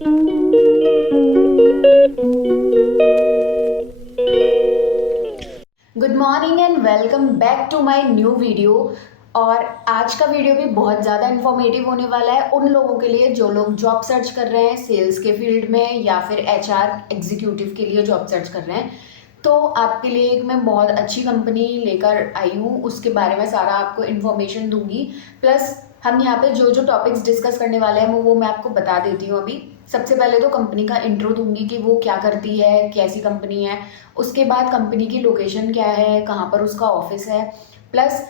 Good morning and welcome back to my new video. और आज का वीडियो भी बहुत ज़्यादा इन्फॉर्मेटिव होने वाला है उन लोगों के लिए जो लोग जॉब सर्च कर रहे हैं सेल्स के फील्ड में या फिर एचआर एग्जीक्यूटिव के लिए जॉब सर्च कर रहे हैं। तो आपके लिए एक मैं बहुत अच्छी कंपनी लेकर आई हूँ, उसके बारे में सारा आपको इन्फॉर्मेशन दूंगी। प्लस हम यहाँ पे जो जो टॉपिक्स डिस्कस करने वाले हैं वो मैं आपको बता देती हूँ अभी। सबसे पहले तो कंपनी का इंट्रो दूंगी कि वो क्या करती है, कैसी कंपनी है। उसके बाद कंपनी की लोकेशन क्या है, कहाँ पर उसका ऑफिस है। प्लस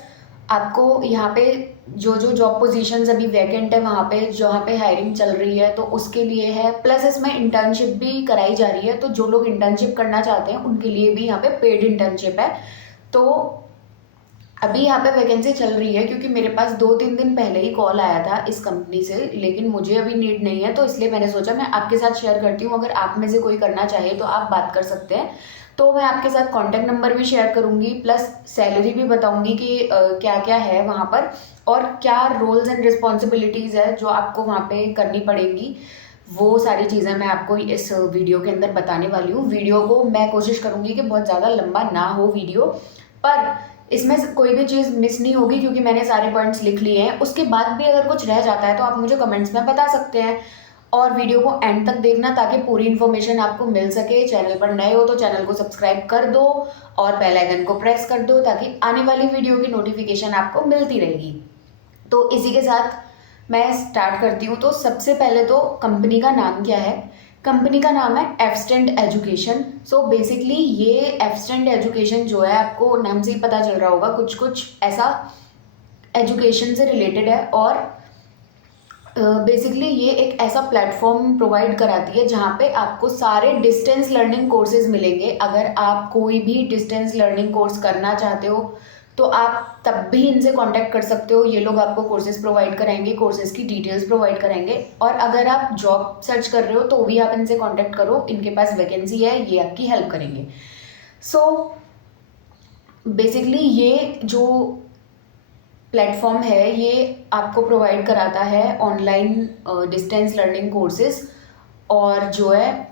आपको यहाँ पे जो जो जॉब पोजीशंस अभी वैकेंट है वहाँ पे जहाँ पे हायरिंग चल रही है तो उसके लिए है। प्लस इसमें इंटर्नशिप भी कराई जा रही है, तो जो लोग इंटर्नशिप करना चाहते हैं उनके लिए भी यहाँ पे पेड इंटर्नशिप है। तो अभी यहाँ पे वैकेंसी चल रही है क्योंकि मेरे पास 2-3 दिन पहले ही कॉल आया था इस कंपनी से, लेकिन मुझे अभी नीड नहीं है, तो इसलिए मैंने सोचा मैं आपके साथ शेयर करती हूँ। अगर आप में से कोई करना चाहे तो आप बात कर सकते हैं। तो मैं आपके साथ कॉन्टैक्ट नंबर भी शेयर करूँगी, प्लस सैलरी भी बताऊँगी कि क्या क्या है वहाँ पर और क्या रोल्स एंड रिस्पॉन्सिबिलिटीज़ है जो आपको वहाँ पे करनी पड़ेंगी। वो सारी चीज़ें मैं आपको इस वीडियो के अंदर बताने वाली हूँ। वीडियो को मैं कोशिश करूँगी कि बहुत ज़्यादा लंबा ना हो वीडियो, पर इसमें से कोई भी चीज़ मिस नहीं होगी क्योंकि मैंने सारे पॉइंट्स लिख लिए हैं। उसके बाद भी अगर कुछ रह जाता है तो आप मुझे कमेंट्स में बता सकते हैं। और वीडियो को एंड तक देखना ताकि पूरी इन्फॉर्मेशन आपको मिल सके। चैनल पर नए हो तो चैनल को सब्सक्राइब कर दो और बेल आइकन को प्रेस कर दो ताकि आने वाली वीडियो की नोटिफिकेशन आपको मिलती रहेगी। तो इसी के साथ मैं स्टार्ट करती हूँ। तो सबसे पहले तो कंपनी का नाम क्या है। कंपनी का नाम है एफस्टेंट एजुकेशन। सो बेसिकली ये एफस्टेंट एजुकेशन जो है, आपको नाम से ही पता चल रहा होगा, कुछ कुछ ऐसा एजुकेशन से रिलेटेड है। और बेसिकली ये एक ऐसा प्लेटफॉर्म प्रोवाइड कराती है जहाँ पे आपको सारे डिस्टेंस लर्निंग कोर्सेज मिलेंगे। अगर आप कोई भी डिस्टेंस लर्निंग कोर्स करना चाहते हो तो आप तब भी इनसे कांटेक्ट कर सकते हो। ये लोग आपको कोर्सेज प्रोवाइड कराएंगे, कोर्सेज की डिटेल्स प्रोवाइड करेंगे। और अगर आप जॉब सर्च कर रहे हो तो भी आप इनसे कांटेक्ट करो, इनके पास वैकेंसी है, ये आपकी हेल्प करेंगे। सो बेसिकली ये जो प्लेटफॉर्म है ये आपको प्रोवाइड कराता है ऑनलाइन डिस्टेंस लर्निंग कोर्सेज। और जो है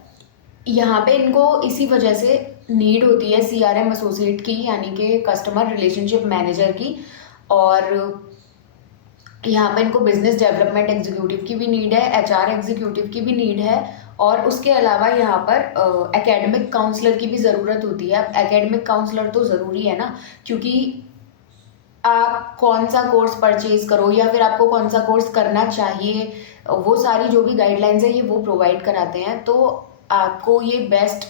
यहाँ पे इनको इसी वजह से नीड होती है CRM एसोसिएट की, यानी कि कस्टमर रिलेशनशिप मैनेजर की। और यहाँ पे इनको बिजनेस डेवलपमेंट एग्जीक्यूटिव की भी नीड है, HR एग्जीक्यूटिव की भी नीड है। और उसके अलावा यहाँ पर एकेडमिक काउंसलर की भी ज़रूरत होती है। अब एकेडमिक काउंसलर तो ज़रूरी है ना, क्योंकि आप कौन सा कोर्स परचेज करो या फिर आपको कौन सा कोर्स करना चाहिए, वो सारी जो भी गाइडलाइंस है ये वो प्रोवाइड कराते हैं। तो आपको ये बेस्ट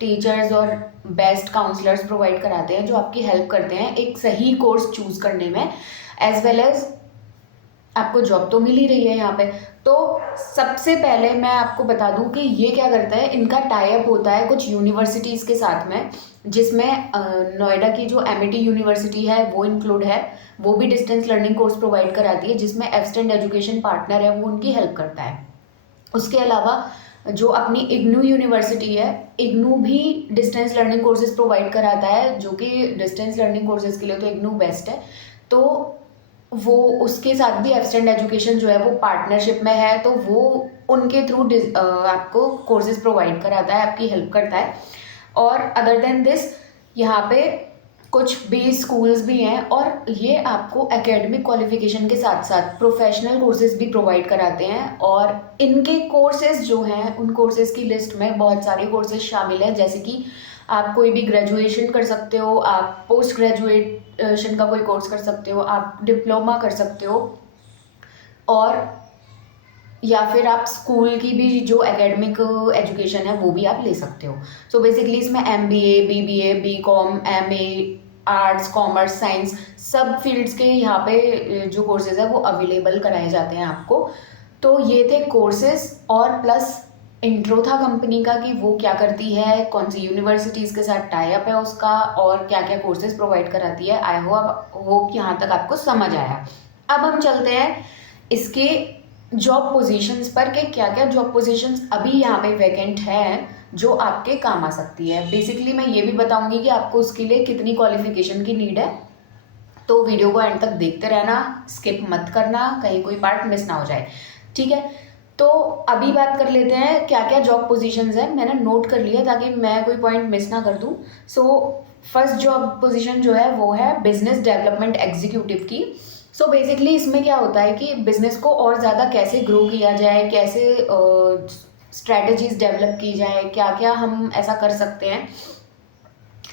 टीचर्स और बेस्ट काउंसलर्स प्रोवाइड कराते हैं जो आपकी हेल्प करते हैं एक सही कोर्स चूज करने में, एज वेल एज आपको जॉब तो मिल ही रही है यहाँ पे। तो सबसे पहले मैं आपको बता दूं कि ये क्या करता है, इनका टाई अप होता है कुछ यूनिवर्सिटीज़ के साथ में, जिसमें नोएडा की जो MIT यूनिवर्सिटी है वो इंक्लूड है। वो भी डिस्टेंस लर्निंग कोर्स प्रोवाइड कराती है जिसमें एफस्टेंट एजुकेशन पार्टनर है, वो उनकी हेल्प करता है। उसके अलावा जो अपनी इग्नू यूनिवर्सिटी है, इग्नू भी डिस्टेंस लर्निंग कोर्सेज प्रोवाइड कराता है, जो कि डिस्टेंस लर्निंग कोर्सेज के लिए तो इग्नू बेस्ट है। तो वो उसके साथ भी एफस्टेंट एजुकेशन जो है वो पार्टनरशिप में है, तो वो उनके थ्रू आपको कोर्सेज प्रोवाइड कराता है, आपकी हेल्प करता है। और अदर देन दिस यहाँ पे कुछ भी स्कूल्स भी हैं और ये आपको एकेडमिक क्वालिफिकेशन के साथ साथ प्रोफेशनल कोर्सेज भी प्रोवाइड कराते हैं। और इनके कोर्सेज जो हैं उन कोर्सेज की लिस्ट में बहुत सारे कोर्सेज शामिल हैं, जैसे कि आप कोई भी ग्रेजुएशन कर सकते हो, आप पोस्ट ग्रेजुएशन का कोई कोर्स कर सकते हो, आप डिप्लोमा कर सकते हो, और या फिर आप स्कूल की भी जो एकेडमिक एजुकेशन है वो भी आप ले सकते हो। सो बेसिकली इसमें MBA, BBA, BCom, MA, arts, commerce, science, सब फील्ड्स के यहाँ पे जो कोर्सेज है वो अवेलेबल कराए जाते हैं आपको। तो ये थे कोर्सेज और प्लस इंट्रो था कंपनी का कि वो क्या करती है, कौन सी यूनिवर्सिटीज़ के साथ टाई अप है उसका, और क्या क्या कोर्सेज प्रोवाइड कराती है। आई होप यहाँ तक आपको समझ आया। अब हम चलते हैं इसके जॉब पोजीशंस पर कि क्या क्या जॉब पोजीशंस अभी यहाँ पे वैकेंट हैं जो आपके काम आ सकती है। बेसिकली मैं ये भी बताऊंगी कि आपको उसके लिए कितनी क्वालिफिकेशन की नीड है। तो वीडियो को एंड तक देखते रहना, स्किप मत करना, कहीं कोई पार्ट मिस ना हो जाए, ठीक है। तो अभी बात कर लेते हैं क्या क्या जॉब पोजीशंस हैं, मैंने नोट कर लिया ताकि मैं कोई पॉइंट मिस ना कर दूँ। सो फर्स्ट जॉब पोजीशन जो है वो है बिजनेस डेवलपमेंट एग्जीक्यूटिव की। सो बेसिकली इसमें क्या होता है कि बिजनेस को और ज़्यादा कैसे ग्रो किया जाए, कैसे स्ट्रैटेजीज डेवलप की जाए, क्या क्या हम ऐसा कर सकते हैं,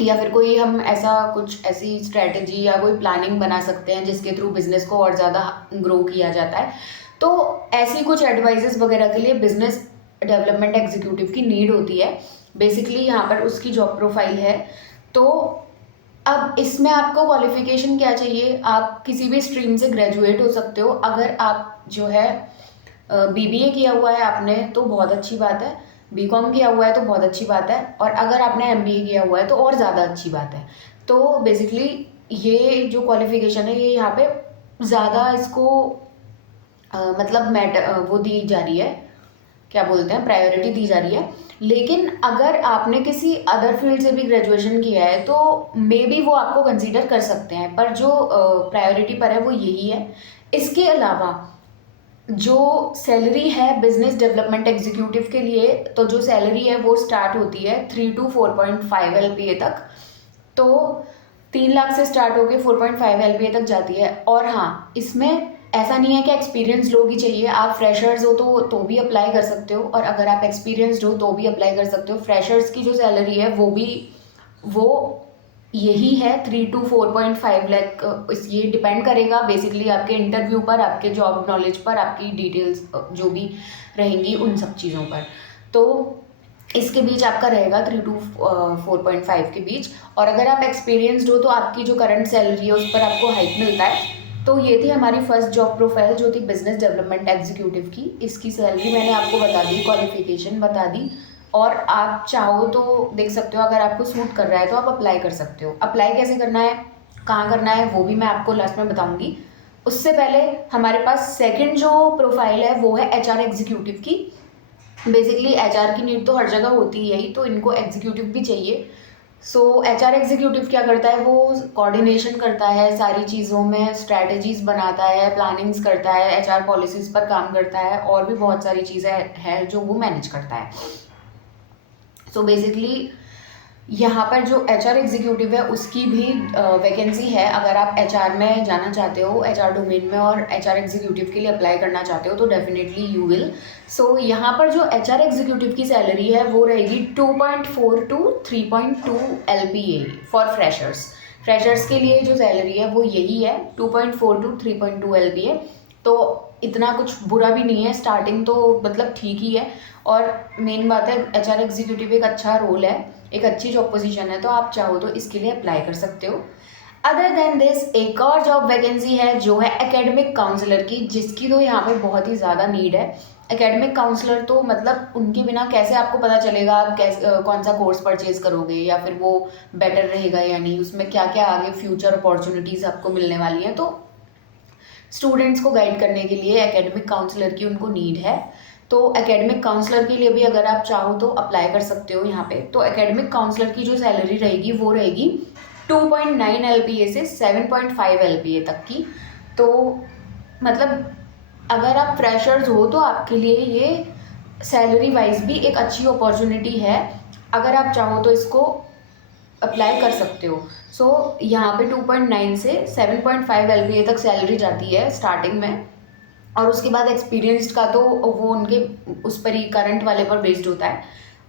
या फिर कोई हम ऐसा कुछ ऐसी स्ट्रैटेजी या कोई प्लानिंग बना सकते हैं जिसके थ्रू बिजनेस को और ज़्यादा ग्रो किया जाता है। तो ऐसी कुछ एडवाइजेस वगैरह के लिए बिजनेस डेवलपमेंट एग्जीक्यूटिव की नीड होती है। बेसिकली यहाँ पर उसकी जॉब प्रोफाइल है। तो अब इसमें आपको क्वालिफिकेशन क्या चाहिए, आप किसी भी स्ट्रीम से ग्रेजुएट हो सकते हो। अगर आप जो है बीबीए किया हुआ है आपने तो बहुत अच्छी बात है, बीकॉम किया हुआ है तो बहुत अच्छी बात है, और अगर आपने एमबीए किया हुआ है तो और ज़्यादा अच्छी बात है। तो बेसिकली ये जो क्वालिफिकेशन है ये यहाँ पे ज़्यादा इसको मतलब वो दी जा रही है, क्या बोलते हैं, प्रायोरिटी दी जा रही है। लेकिन अगर आपने किसी अदर फील्ड से भी ग्रेजुएशन किया है तो मे बी वो आपको कंसीडर कर सकते हैं, पर जो प्रायोरिटी पर है वो यही है। इसके अलावा जो सैलरी है बिजनेस डेवलपमेंट एग्जीक्यूटिव के लिए, तो जो सैलरी है वो स्टार्ट होती है 3 to 4.5 LPA तक। तो 3 लाख से स्टार्ट होकर 4.5 LPA तक जाती है। और हाँ, इसमें ऐसा नहीं है कि एक्सपीरियंस लोग ही चाहिए, आप फ्रेशर्स हो तो भी अप्लाई कर सकते हो, और अगर आप एक्सपीरियंसड हो तो भी अप्लाई कर सकते हो। फ्रेशर्स की जो सैलरी है वो यही है 3 to 4.5 लाख। ये डिपेंड करेगा बेसिकली आपके इंटरव्यू पर, आपके जॉब नॉलेज पर, आपकी डिटेल्स जो भी रहेंगी उन सब चीज़ों पर। तो इसके बीच आपका रहेगा 3 to 4.5 के बीच। और अगर आप एक्सपीरियंसड हो तो आपकी जो करंट सैलरी है उस पर आपको हाइक मिलता है। तो ये थी हमारी फर्स्ट जॉब प्रोफाइल जो थी बिजनेस डेवलपमेंट एग्जीक्यूटिव की। इसकी सैलरी मैंने आपको बता दी, क्वालिफिकेशन बता दी, और आप चाहो तो देख सकते हो, अगर आपको सूट कर रहा है तो आप अप्लाई कर सकते हो। अप्लाई कैसे करना है, कहाँ करना है, वो भी मैं आपको लास्ट में बताऊंगी। उससे पहले हमारे पास सेकंड जो प्रोफाइल है वो है एचआर एग्जीक्यूटिव की। बेसिकली एचआर की नीड तो हर जगह होती है ही, तो इनको एग्जीक्यूटिव भी चाहिए। सो एचआर एग्जीक्यूटिव क्या करता है, वो कोऑर्डिनेशन करता है सारी चीज़ों में, स्ट्रैटेजीज बनाता है, प्लानिंग्स करता है, एचआर पॉलिसीज़ पर काम करता है, और भी बहुत सारी चीज़ें हैं जो वो मैनेज करता है। सो बेसिकली यहाँ पर जो एचआर एग्जीक्यूटिव है उसकी भी वैकेंसी है। अगर आप एचआर में जाना चाहते हो, एचआर डोमेन में, और एचआर एग्जीक्यूटिव के लिए अप्लाई करना चाहते हो तो डेफिनेटली यू विल। सो यहाँ पर जो एचआर एग्जीक्यूटिव की सैलरी है वो रहेगी 2.4 to 3.2 LPA for freshers. Freshers के लिए जो सैलरी है वो यही है, 2.4 to 3.2 LPA। तो इतना कुछ बुरा भी नहीं है, स्टार्टिंग तो मतलब ठीक ही है। और मेन बात है एचआर एग्जीक्यूटिव एक अच्छा रोल है, एक अच्छी जॉब पोजीशन है, तो आप चाहो तो इसके लिए अप्लाई कर सकते हो। अदर देन दिस एक और जॉब वैकेंसी है जो है एकेडमिक काउंसलर की, जिसकी तो यहाँ पे बहुत ही ज़्यादा नीड है। एकेडमिक काउंसलर तो मतलब उनके बिना कैसे आपको पता चलेगा आप कैसे कौन सा कोर्स परचेज करोगे, या फिर वो बेटर रहेगा या नहीं, उसमें क्या क्या आगे फ्यूचर अपॉर्चुनिटीज़ आपको मिलने वाली हैं। तो स्टूडेंट्स को गाइड करने के लिए एकेडमिक काउंसलर की उनको नीड है। तो एकेडमिक काउंसलर के लिए भी अगर आप चाहो तो अप्लाई कर सकते हो यहाँ पे। तो एकेडमिक काउंसलर की जो सैलरी रहेगी वो रहेगी 2.9 LPA से 7.5 LPA तक की। तो मतलब अगर आप फ्रेशर्स हो तो आपके लिए ये सैलरी वाइज भी एक अच्छी अपॉर्चुनिटी है, अगर आप चाहो तो इसको अप्लाई कर सकते हो। सो यहाँ पे 2.9 से 7.5 LPA तक सैलरी जाती है स्टार्टिंग में, और उसके बाद एक्सपीरियंस्ड का तो वो उनके उस पर ही करंट वाले पर बेस्ड होता है।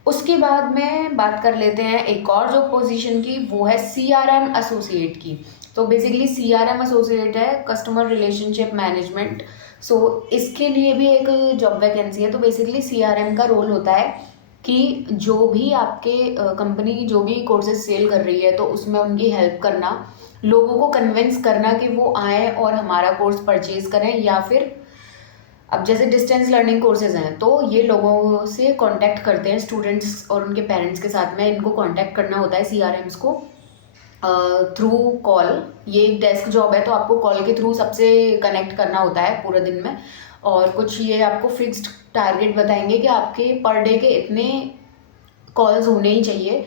उसके बाद में बात कर लेते हैं एक और जो पोजीशन की, वो है CRM एसोसिएट की। तो बेसिकली CRM एसोसिएट है कस्टमर रिलेशनशिप मैनेजमेंट। सो इसके लिए भी एक जॉब वैकेंसी है। तो बेसिकली CRM का रोल होता है कि जो भी आपके कंपनी जो भी कोर्सेज सेल कर रही है तो उसमें उनकी हेल्प करना, लोगों को कन्विंस करना कि वो आएँ और हमारा कोर्स परचेज करें, या फिर अब जैसे डिस्टेंस लर्निंग कोर्सेज हैं तो ये लोगों से कांटेक्ट करते हैं, स्टूडेंट्स और उनके पेरेंट्स के साथ में इनको कांटेक्ट करना होता है CRMs को थ्रू कॉल। ये एक डेस्क जॉब है तो आपको कॉल के थ्रू सबसे कनेक्ट करना होता है पूरे दिन में, और कुछ ये आपको फिक्स्ड टारगेट बताएंगे कि आपके पर डे के इतने कॉल्स होने ही चाहिए,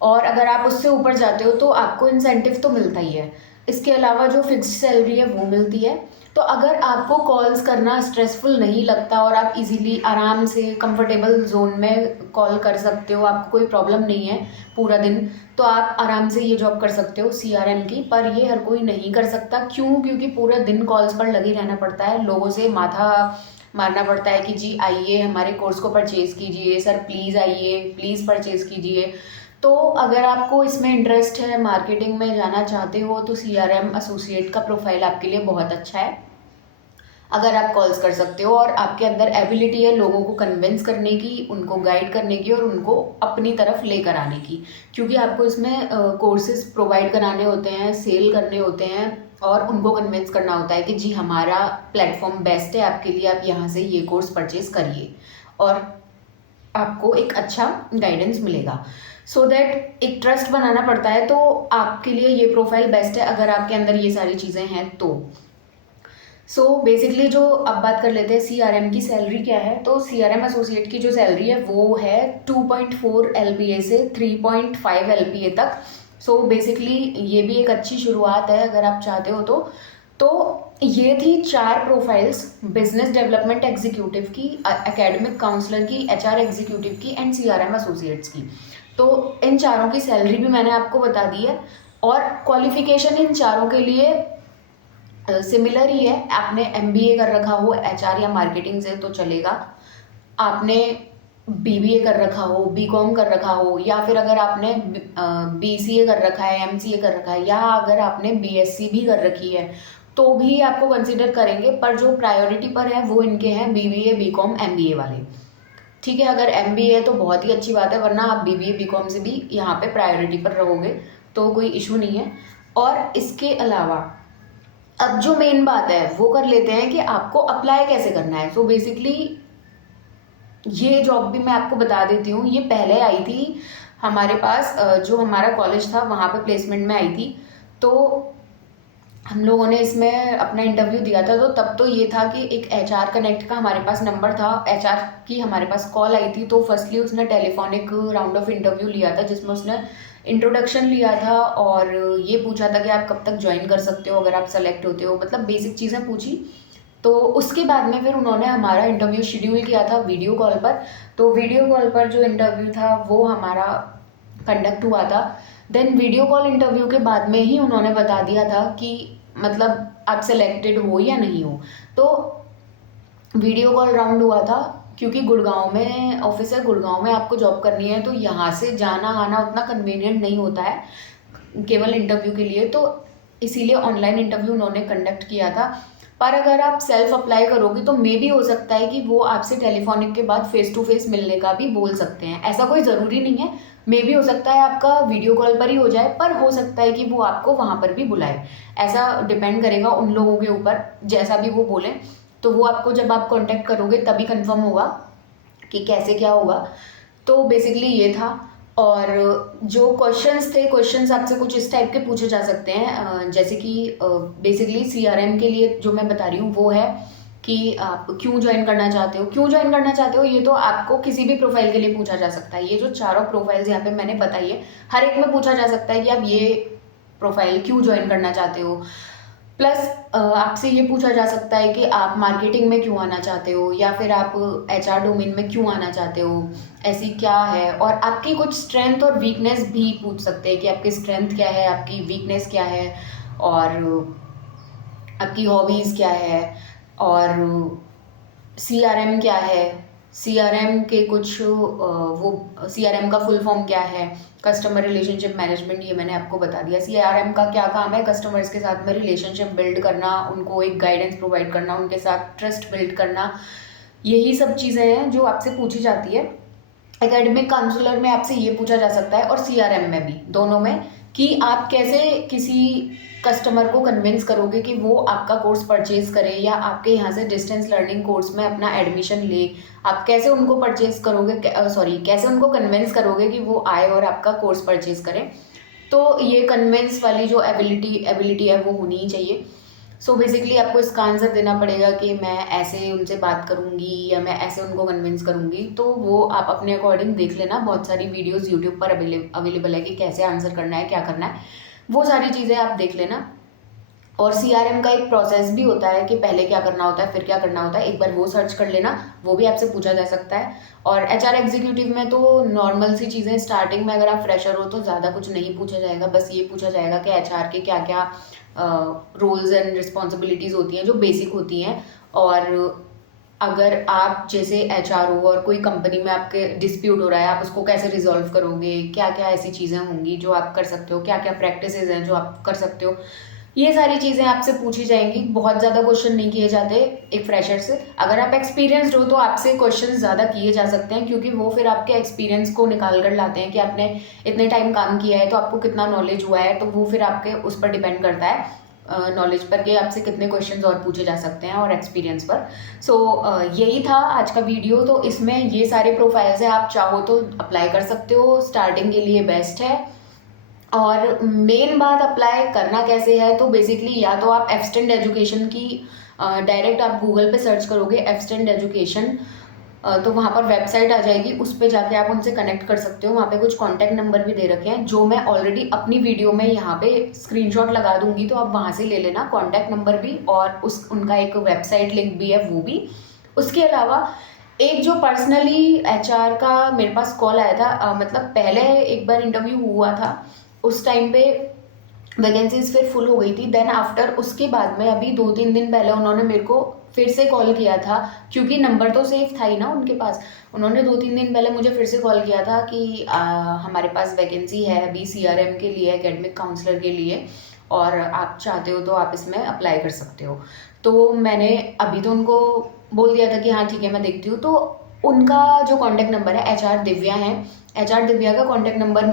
और अगर आप उससे ऊपर जाते हो तो आपको इंसेंटिव तो मिलता ही है। इसके अलावा जो फिक्स्ड सैलरी है वो मिलती है। तो अगर आपको कॉल्स करना स्ट्रेसफुल नहीं लगता और आप इजीली आराम से कंफर्टेबल जोन में कॉल कर सकते हो, आपको कोई प्रॉब्लम नहीं है पूरा दिन, तो आप आराम से ये जॉब कर सकते हो सीआरएम की। पर ये हर कोई नहीं कर सकता, क्यों? क्योंकि पूरा दिन कॉल्स पर लगे रहना पड़ता है, लोगों से माथा मारना पड़ता है कि जी आइए हमारे कोर्स को परचेज़ कीजिए, सर प्लीज़ आइए, प्लीज़ परचेज़ कीजिए। तो अगर आपको इसमें इंटरेस्ट है, मार्केटिंग में जाना चाहते हो, तो सीआरएम एसोसिएट का प्रोफाइल आपके लिए बहुत अच्छा है। अगर आप कॉल्स कर सकते हो और आपके अंदर एबिलिटी है लोगों को कन्विंस करने की, उनको गाइड करने की और उनको अपनी तरफ लेकर आने की, क्योंकि आपको इसमें कोर्सेज प्रोवाइड कराने होते हैं, सेल करने होते हैं और उनको कन्विंस करना होता है कि जी हमारा प्लेटफॉर्म बेस्ट है आपके लिए, आप यहाँ से ये कोर्स परचेज करिए और आपको एक अच्छा गाइडेंस मिलेगा। सो दैट एक ट्रस्ट बनाना पड़ता है, तो आपके लिए ये प्रोफाइल बेस्ट है अगर आपके अंदर ये सारी चीज़ें हैं तो। सो बेसिकली जो अब बात कर लेते हैं सीआरएम की सैलरी क्या है, तो सीआरएम एसोसिएट की जो सैलरी है वो है 2.4 एलपीए से 3.5 एलपीए तक। सो बेसिकली ये भी एक अच्छी शुरुआत है अगर आप चाहते हो तो ये थी 4 प्रोफाइल्स, बिजनेस डेवलपमेंट एग्जीक्यूटिव की, एकेडमिक काउंसलर की, एचआर एग्जीक्यूटिव की एंड सीआरएम एसोसिएट्स की। तो इन चारों की सैलरी भी मैंने आपको बता दी है और क्वालिफिकेशन इन चारों के लिए सिमिलर ही है। आपने एमबीए कर रखा हो एचआर या मार्केटिंग से तो चलेगा, आपने बीबीए कर रखा हो, बीकॉम कर रखा हो, या फिर अगर आपने बीसीए कर रखा है, एमसीए कर रखा है, या अगर आपने बीएससी भी कर रखी है तो भी आपको कंसिडर करेंगे। पर जो प्रायोरिटी पर है वो इनके हैं बीबीए बीकॉम एमबीए वाले। ठीक है, अगर एमबीए है तो बहुत ही अच्छी बात है, वरना आप बीबीए बीकॉम से भी यहाँ पे प्रायोरिटी पर रहोगे तो कोई इशू नहीं है। और इसके अलावा अब जो मेन बात है वो कर लेते हैं कि आपको अप्लाई कैसे करना है। सो बेसिकली ये जॉब भी मैं आपको बता देती हूँ, ये पहले आई थी हमारे पास, जो हमारा कॉलेज था वहाँ पे प्लेसमेंट में आई थी। तो हम लोगों ने इसमें अपना इंटरव्यू दिया था, तो तब तो ये था कि एक एचआर कनेक्ट का हमारे पास नंबर था, एचआर की हमारे पास कॉल आई थी। तो फर्स्टली उसने टेलीफोनिक राउंड ऑफ इंटरव्यू लिया था जिसमें उसने इंट्रोडक्शन लिया था और ये पूछा था कि आप कब तक ज्वाइन कर सकते हो अगर आप सेलेक्ट होते हो, मतलब बेसिक चीज़ें पूछी। तो उसके बाद में फिर उन्होंने हमारा इंटरव्यू शेड्यूल किया था वीडियो कॉल पर। तो वीडियो कॉल पर जो इंटरव्यू था वो हमारा कंडक्ट हुआ था। देन वीडियो कॉल इंटरव्यू के बाद में ही उन्होंने बता दिया था कि मतलब आप सेलेक्टेड हो या नहीं हो। तो वीडियो कॉल राउंड हुआ था, क्योंकि गुड़गांव में ऑफिस है, गुड़गांव में आपको जॉब करनी है तो यहाँ से जाना आना उतना कन्वीनियंट नहीं होता है केवल इंटरव्यू के लिए, तो इसीलिए ऑनलाइन इंटरव्यू उन्होंने कंडक्ट किया था। पर अगर आप सेल्फ अप्लाई करोगे तो मे भी हो सकता है कि वो आपसे टेलीफोनिक के बाद फेस टू फेस मिलने का भी बोल सकते हैं, ऐसा कोई ज़रूरी नहीं है। मे भी हो सकता है आपका वीडियो कॉल पर ही हो जाए, पर हो सकता है कि वो आपको वहाँ पर भी बुलाए। ऐसा डिपेंड करेगा उन लोगों के ऊपर, जैसा भी वो बोलें। तो वो आपको जब आप कांटेक्ट करोगे तभी कंफर्म होगा कि कैसे क्या होगा। तो बेसिकली ये था। और जो क्वेश्चंस थे, क्वेश्चंस आपसे कुछ इस टाइप के पूछे जा सकते हैं, जैसे कि बेसिकली सीआरएम के लिए जो मैं बता रही हूँ वो है कि आप क्यों ज्वाइन करना चाहते हो। क्यों ज्वाइन करना चाहते हो ये तो आपको किसी भी प्रोफाइल के लिए पूछा जा सकता है। ये जो चारों प्रोफाइल्स यहाँ पे मैंने बताई है, हर एक में पूछा जा सकता है कि आप ये प्रोफाइल क्यों ज्वाइन करना चाहते हो। प्लस आपसे ये पूछा जा सकता है कि आप मार्केटिंग में क्यों आना चाहते हो, या फिर आप एचआर डोमेन में क्यों आना चाहते हो, ऐसी क्या है। और आपकी कुछ स्ट्रेंथ और वीकनेस भी पूछ सकते हैं कि आपकी स्ट्रेंथ क्या है, आपकी वीकनेस क्या है, और आपकी हॉबीज़ क्या है, और सीआरएम क्या है, सीआरएम के कुछ वो सीआरएम का फुल फॉर्म क्या है, कस्टमर रिलेशनशिप मैनेजमेंट, ये मैंने आपको बता दिया। सीआरएम का क्या काम है, कस्टमर्स के साथ में रिलेशनशिप बिल्ड करना, उनको एक गाइडेंस प्रोवाइड करना, उनके साथ ट्रस्ट बिल्ड करना, यही सब चीज़ें हैं जो आपसे पूछी जाती है। एकेडमिक काउंसलर में आपसे ये पूछा जा सकता है और सीआरएम में भी, दोनों में, कि आप कैसे किसी कस्टमर को कन्विंस करोगे कि वो आपका कोर्स परचेज करे या आपके यहाँ से डिस्टेंस लर्निंग कोर्स में अपना एडमिशन ले। आप कैसे उनको परचेज करोगे, कैसे उनको कन्विंस करोगे कि वो आए और आपका कोर्स परचेज करें। तो ये कन्विंस वाली जो एबिलिटी है वो होनी ही चाहिए। सो बेसिकली आपको इसका आंसर देना पड़ेगा कि मैं ऐसे उनसे बात करूँगी या मैं ऐसे उनको कन्विंस करूँगी। तो वो आप अपने अकॉर्डिंग देख लेना, बहुत सारी वीडियोस यूट्यूब पर अवेलेबल है कि कैसे आंसर करना है, क्या करना है, वो सारी चीज़ें आप देख लेना। और CRM का एक प्रोसेस भी होता है कि पहले क्या करना होता है फिर क्या करना होता है, एक बार वो सर्च कर लेना, वो भी आपसे पूछा जा सकता है। और HR एग्जीक्यूटिव में तो नॉर्मल सी चीज़ें, स्टार्टिंग में अगर आप फ्रेशर हो तो ज़्यादा कुछ नहीं पूछा जाएगा, बस ये पूछा जाएगा कि HR के क्या क्या रोल्स एंड रिस्पॉन्सिबिलिटीज़ होती हैं जो बेसिक होती हैं। और अगर आप जैसे HR हो और कोई कंपनी में आपके डिस्प्यूट हो रहा है, आप उसको कैसे रिजॉल्व करोगे, क्या क्या ऐसी चीज़ें होंगी जो आप कर सकते हो, क्या क्या प्रैक्टिसेस हैं जो आप कर सकते हो, ये सारी चीज़ें आपसे पूछी जाएंगी। बहुत ज़्यादा क्वेश्चन नहीं किए जाते एक फ्रेशर से। अगर आप एक्सपीरियंसड हो तो आपसे क्वेश्चन ज़्यादा किए जा सकते हैं, क्योंकि वो फिर आपके एक्सपीरियंस को निकाल कर लाते हैं कि आपने इतने टाइम काम किया है तो आपको कितना नॉलेज हुआ है, तो वो फिर आपके उस पर डिपेंड करता है नॉलेज पर कि आपसे कितने क्वेश्चंस और पूछे जा सकते हैं और एक्सपीरियंस पर। सो यही था आज का वीडियो। तो इसमें ये सारे प्रोफाइल्स हैं, आप चाहो तो अप्लाई कर सकते हो, स्टार्टिंग के लिए बेस्ट है। और मेन बात अप्लाई करना कैसे है, तो बेसिकली या तो आप एफस्टैंड एजुकेशन की डायरेक्ट आप गूगल पे सर्च करोगे एफस्टैंड एजुकेशन, तो वहाँ पर वेबसाइट आ जाएगी, उस पर जाके आप उनसे कनेक्ट कर सकते हो। वहाँ पे कुछ कॉन्टैक्ट नंबर भी दे रखे हैं जो मैं ऑलरेडी अपनी वीडियो में यहाँ पे स्क्रीनशॉट लगा दूंगी, तो आप वहाँ से ले लेना कॉन्टैक्ट नंबर भी, और उनका एक वेबसाइट लिंक भी है वो भी। उसके अलावा एक जो पर्सनली HR का मेरे पास कॉल आया था, मतलब पहले एक बार इंटरव्यू हुआ था, उस टाइम पे वैकेंसीज फिर फुल हो गई थी। देन आफ्टर उसके बाद में अभी 2-3 दिन पहले उन्होंने मेरे को फिर से कॉल किया था, क्योंकि नंबर तो सेफ था ही ना उनके पास। उन्होंने 2-3 दिन पहले मुझे फिर से कॉल किया था कि हमारे पास वैकेंसी है अभी CRM के लिए, एकेडमिक काउंसलर के लिए, और आप चाहते हो तो आप इसमें अप्लाई कर सकते हो। तो मैंने अभी तो उनको बोल दिया था कि हाँ ठीक है मैं देखती हूँ। तो उनका जो कॉन्टैक्ट नंबर है, HR दिव्या है, HR दिव्या का कॉन्टैक्ट नंबर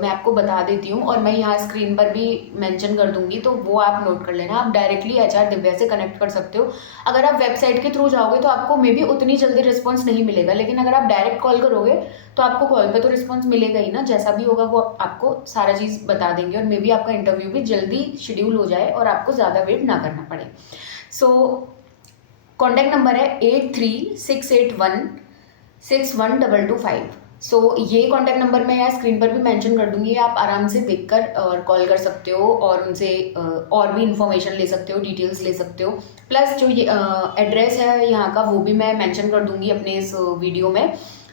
मैं आपको बता देती हूँ, और मैं यहाँ स्क्रीन पर भी मेंशन कर दूंगी, तो वो आप नोट कर लेना। आप डायरेक्टली HR दिव्या से कनेक्ट कर सकते हो। अगर आप वेबसाइट के थ्रू जाओगे तो आपको मे बी उतनी जल्दी रिस्पॉन्स नहीं मिलेगा, लेकिन अगर आप डायरेक्ट कॉल करोगे तो आपको कॉल पे तो रिस्पॉन्स मिलेगा ही ना, जैसा भी होगा वो आपको सारा चीज़ बता देंगे, और मे बी आपका इंटरव्यू भी जल्दी शेड्यूल हो जाए और आपको ज़्यादा वेट ना करना पड़े। सो कॉन्टैक्ट नंबर है 8368161225। सो ये कॉन्टैक्ट नंबर मैं यहाँ स्क्रीन पर भी मेंशन कर दूंगी, आप आराम से देखकर और कॉल कर सकते हो, और उनसे और भी इन्फॉर्मेशन ले सकते हो, डिटेल्स ले सकते हो। प्लस जो ये एड्रेस है यहाँ का वो भी मैं मेंशन कर दूंगी अपने इस वीडियो में।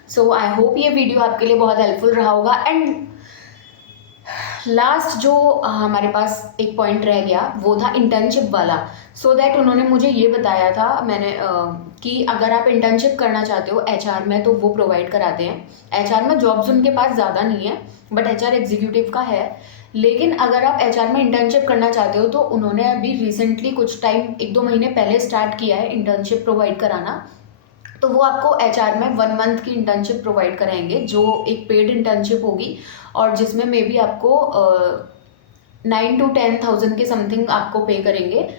सो आई होप ये वीडियो आपके लिए बहुत हेल्पफुल रहा होगा। एंड लास्ट जो हमारे पास एक पॉइंट रह गया वो था इंटर्नशिप वाला। सो दैट उन्होंने मुझे ये बताया था मैंने कि अगर आप इंटर्नशिप करना चाहते हो HR में तो वो प्रोवाइड कराते हैं। HR में जॉब्स उनके पास ज़्यादा नहीं है, बट HR एग्जीक्यूटिव का है। लेकिन अगर आप HR में इंटर्नशिप करना चाहते हो तो उन्होंने अभी रिसेंटली कुछ टाइम 1-2 महीने पहले स्टार्ट किया है इंटर्नशिप प्रोवाइड कराना। तो वो आपको HR में 1 मंथ की इंटर्नशिप प्रोवाइड कराएंगे, जो एक पेड इंटर्नशिप होगी, और जिसमें मे बी आपको 9-10 thousand के समथिंग आपको पे करेंगे।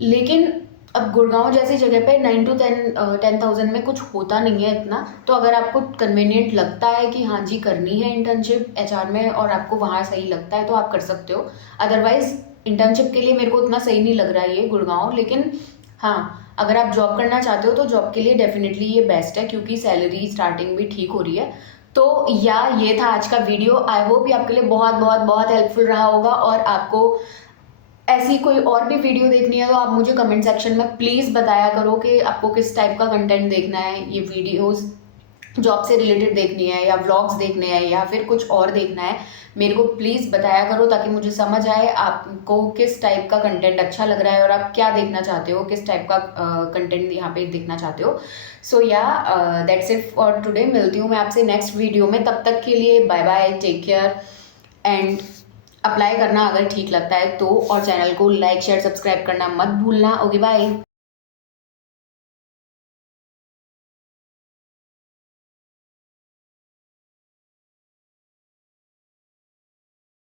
लेकिन अब गुड़गांव जैसी जगह पे 9-10 thousand में कुछ होता नहीं है इतना। तो अगर आपको कन्वीनियंट लगता है कि हाँ जी करनी है इंटर्नशिप HR में और आपको वहाँ सही लगता है तो आप कर सकते हो। अदरवाइज इंटर्नशिप के लिए मेरे को उतना सही नहीं लग रहा है ये गुड़गांव। लेकिन हाँ, अगर आप जॉब करना चाहते हो तो जॉब के लिए डेफिनेटली ये बेस्ट है, क्योंकि सैलरी स्टार्टिंग भी ठीक हो रही है। तो ये था आज का वीडियो। आई होप ये आपके लिए बहुत बहुत बहुत हेल्पफुल रहा होगा। और आपको ऐसी कोई और भी वीडियो देखनी है तो आप मुझे कमेंट सेक्शन में प्लीज़ बताया करो कि आपको किस टाइप का कंटेंट देखना है। ये वीडियोस जॉब से रिलेटेड देखनी है या व्लॉग्स देखने हैं या फिर कुछ और देखना है, मेरे को प्लीज़ बताया करो, ताकि मुझे समझ आए आपको किस टाइप का कंटेंट अच्छा लग रहा है और आप क्या देखना चाहते हो, किस टाइप का कंटेंट यहाँ पे देखना चाहते हो। So that's it for today. मिलती हूँ मैं आपसे नेक्स्ट वीडियो में, तब तक के लिए bye bye, take care, and apply करना अगर ठीक लगता है तो, और चैनल को लाइक शेयर सब्सक्राइब करना मत भूलना। Okay bye.